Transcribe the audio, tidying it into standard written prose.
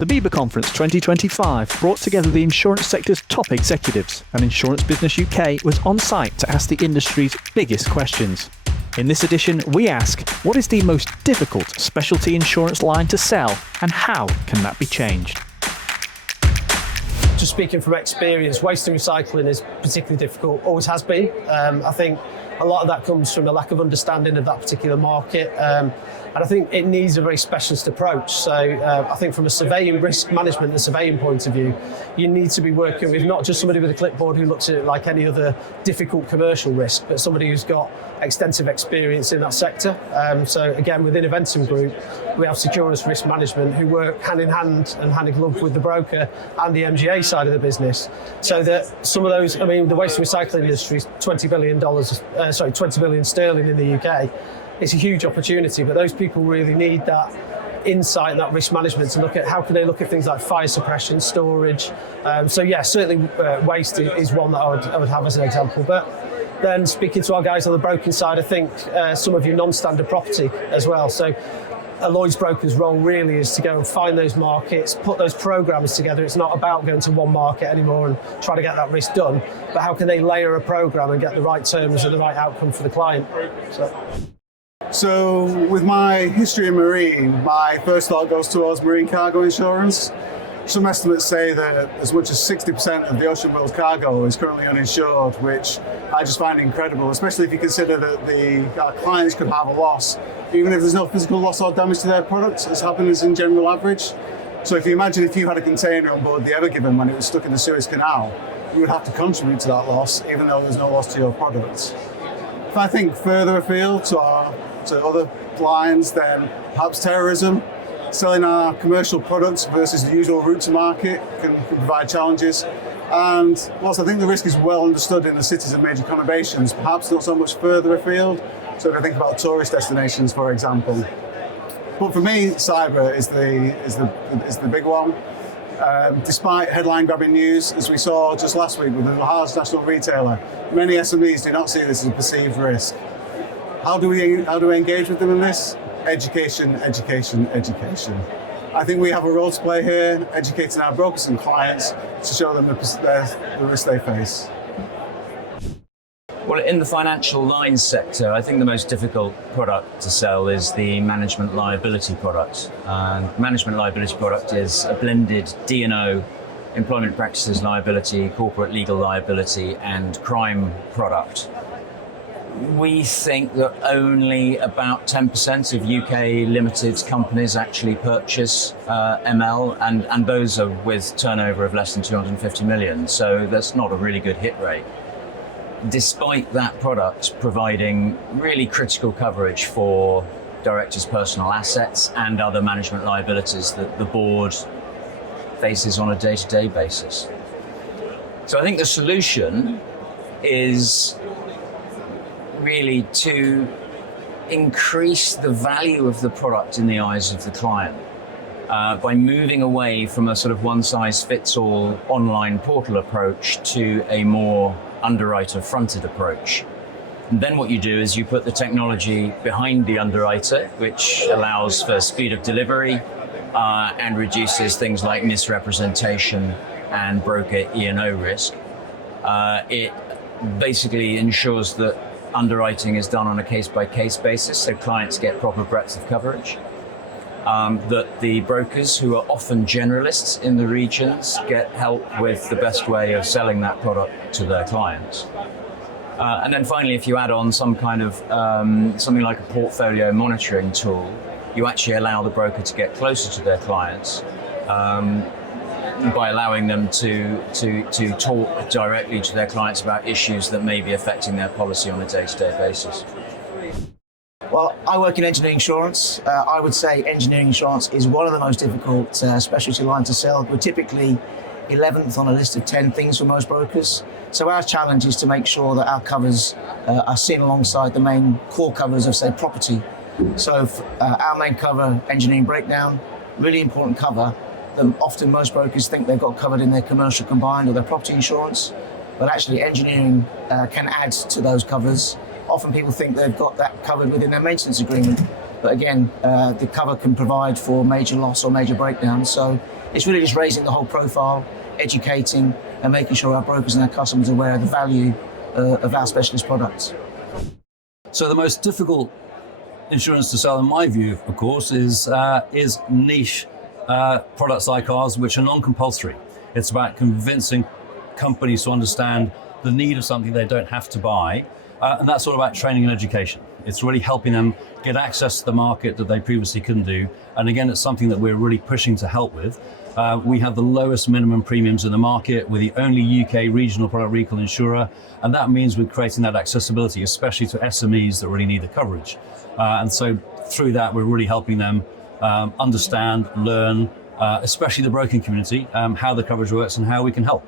The BIBA Conference 2025 brought together the insurance sector's top executives, and Insurance Business UK was on site to ask the industry's biggest questions. In this edition, we ask, what is the most difficult specialty insurance line to sell, and how can that be changed? Just speaking from experience, waste and recycling is particularly difficult, always has been. I think a lot of that comes from a lack of understanding of that particular market. And I think it needs a very specialist approach. So I think from a surveying risk management and surveying point of view, you need to be working with not just somebody with a clipboard who looks at it like any other difficult commercial risk, but somebody who's got extensive experience in that sector. So again, within Eventum Group, we have security risk management who work hand in hand and hand in glove with the broker and the MGA side of the business. So that some of those, I mean, the waste and recycling industry is $20 billion sterling in the UK. It's a huge opportunity, but those people really need that insight and that risk management to look at how can they look at things like fire suppression, storage. So yeah, certainly waste is one that I would have as an example. But then speaking to our guys on the broking side, I think some of your non-standard property as well. So a Lloyd's broker's role really is to go and find those markets, put those programs together. It's not about going to one market anymore and trying to get that risk done, but how can they layer a program and get the right terms and the right outcome for the client. So with my history in marine, my first thought goes towards marine cargo insurance. Some estimates say that as much as 60% of the ocean world cargo is currently uninsured, which I just find incredible, especially if you consider that our clients could have a loss, even if there's no physical loss or damage to their products, as happens in general average. So if you imagine if you had a container on board the Ever Given when it was stuck in the Suez Canal, you would have to contribute to that loss, even though there's no loss to your products. If I think further afield to other lines, then perhaps terrorism. Selling our commercial products versus the usual route to market can provide challenges. And whilst I think the risk is well understood in the cities and major conurbations, perhaps not so much further afield. So if I think about tourist destinations, for example. But for me, cyber is the big one. Despite headline-grabbing news, as we saw just last week with a large national retailer, many SMEs do not see this as a perceived risk. How do we engage with them in this? Education, education, education. I think we have a role to play here, educating our brokers and clients to show them the risk they face. Well, in the financial lines sector, I think the most difficult product to sell is the management liability product. Management liability product is a blended D&O, employment practices liability, corporate legal liability, and crime product. We think that only about 10% of UK limited companies actually purchase ML, and those are with turnover of less than 250 million. So that's not a really good hit rate. Despite that product providing really critical coverage for directors' personal assets and other management liabilities that the board faces on a day-to-day basis. So I think the solution is really to increase the value of the product in the eyes of the client by moving away from a sort of one-size-fits-all online portal approach to a more underwriter-fronted approach. And then what you do is you put the technology behind the underwriter, which allows for speed of delivery and reduces things like misrepresentation and broker E&O risk. It basically ensures that underwriting is done on a case-by-case basis, so clients get proper breadth of coverage. That the brokers, who are often generalists in the regions, get help with the best way of selling that product to their clients. And then finally, if you add on some kind of something like a portfolio monitoring tool, you actually allow the broker to get closer to their clients by allowing them to talk directly to their clients about issues that may be affecting their policy on a day-to-day basis. Well, I work in engineering insurance. I would say engineering insurance is one of the most difficult specialty lines to sell. We're typically 11th on a list of 10 things for most brokers. So our challenge is to make sure that our covers are seen alongside the main core covers of, say, property. So our main cover, engineering breakdown, really important cover that often most brokers think they've got covered in their commercial combined or their property insurance, but actually engineering can add to those covers. Often people think they've got that covered within their maintenance agreement, But again, the cover can provide for major loss or major breakdown. So it's really just raising the whole profile, educating, and making sure our brokers and our customers are aware of the value of our specialist products. So the most difficult insurance to sell, in my view, of course, is niche products like ours, which are non-compulsory. It's about convincing companies to understand the need of something they don't have to buy, and that's all about training and education. It's really helping them get access to the market that they previously couldn't do, and again, it's something that we're really pushing to help with. We have the lowest minimum premiums in the market. We're the only UK regional product recall insurer, and that means we're creating that accessibility, especially to SMEs that really need the coverage. And so through that, we're really helping them understand, learn, especially the broking community, how the coverage works and how we can help.